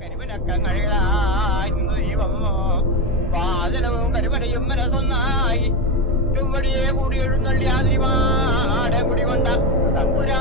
കരിമനക്കങ്ങളിലായി നിന്ന് ദൈവം വാദനവും കരിമനയും മനസ്സൊന്നായി ചുവടിയെ കൂടി എഴുന്നള്ളിയാതിരിമാടെ കുടികൊണ്ട തമ്പുരാ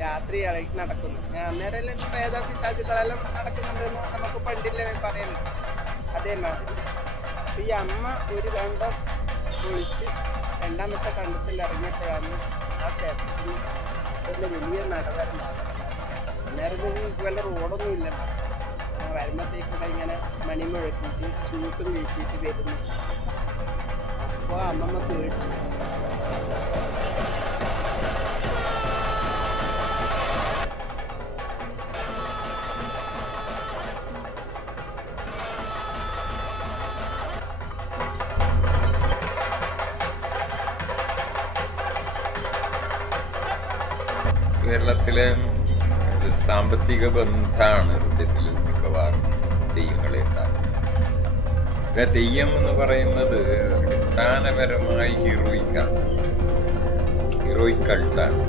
രാത്രി നടക്കുന്നു. അന്നേരം പ്രേതപിശാചുക്കളെല്ലാം നടക്കുന്നുണ്ടെന്ന് നമുക്ക് പണ്ടില്ലേ പറയലുണ്ട്. അതേമാതിരി ഈ അമ്മ ഒരു കണ്ടം കുളിച്ച് രണ്ടാമത്തെ കണ്ടത്തിൽ ഇറങ്ങിയപ്പോഴാണ് ആ ക്ഷേത്രത്തിൽ ഒരു വലിയ നടവരുന്നത്. അന്നേരം വല്ല റോഡൊന്നും ഇല്ലല്ലോ. വരുമ്പോഴത്തേക്കൂടെ ഇങ്ങനെ മണി മുഴക്കിയിട്ട് ചൂട്ടും വീശിയിട്ട് വരുന്നു. അപ്പോൾ അമ്മമ്മ പേടിച്ചു. കേരളത്തിലെ സാമ്പത്തിക ബന്ധമാണ് സത്യത്തിൽ മിക്കവാറും തെയ്യങ്ങളെ ഉണ്ടാകുന്നത്. തെയ്യം എന്ന് പറയുന്നത് അടിസ്ഥാനപരമായി ഹീറോയിക് കൾട്ടാണ്.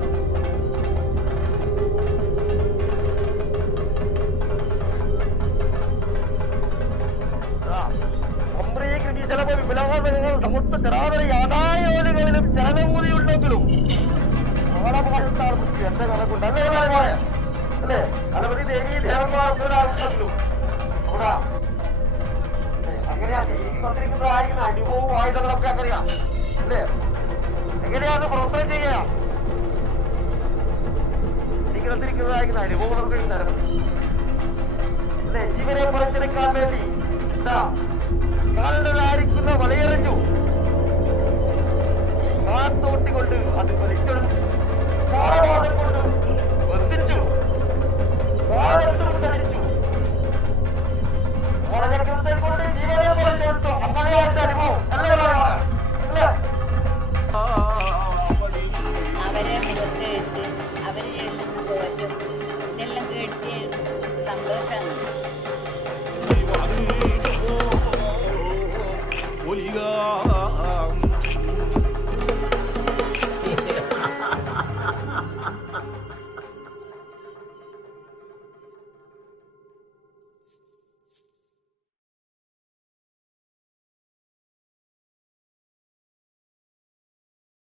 ചിലപ്പോൾ വിപുലാസനങ്ങൾ സമസ്ത ചരാചര യാഥായോലികളിലും ജനമൂതിയുണ്ടെങ്കിലും എന്റെ കണക്കുണ്ട് അല്ലേ? ഗണപതി ദേവി ദേവന്മാർക്കും അങ്ങനെയാ എനിക്ക് തന്നിരിക്കുന്നതായിരിക്കുന്ന അനുഭവവും ആയുധങ്ങളൊക്കെ അങ്ങനെയാ അല്ലേ? എങ്ങനെയാണ് പ്രവർത്തനം ചെയ്യുക? എനിക്ക് തന്നിരിക്കുന്നതായിരിക്കുന്ന അനുഭവങ്ങളൊക്കെ തരണം അല്ലേ? ജീവനെ പറിച്ചെടുക്കാൻ വേണ്ടി കാലിലായിരിക്കുന്ന വലയെറിഞ്ഞു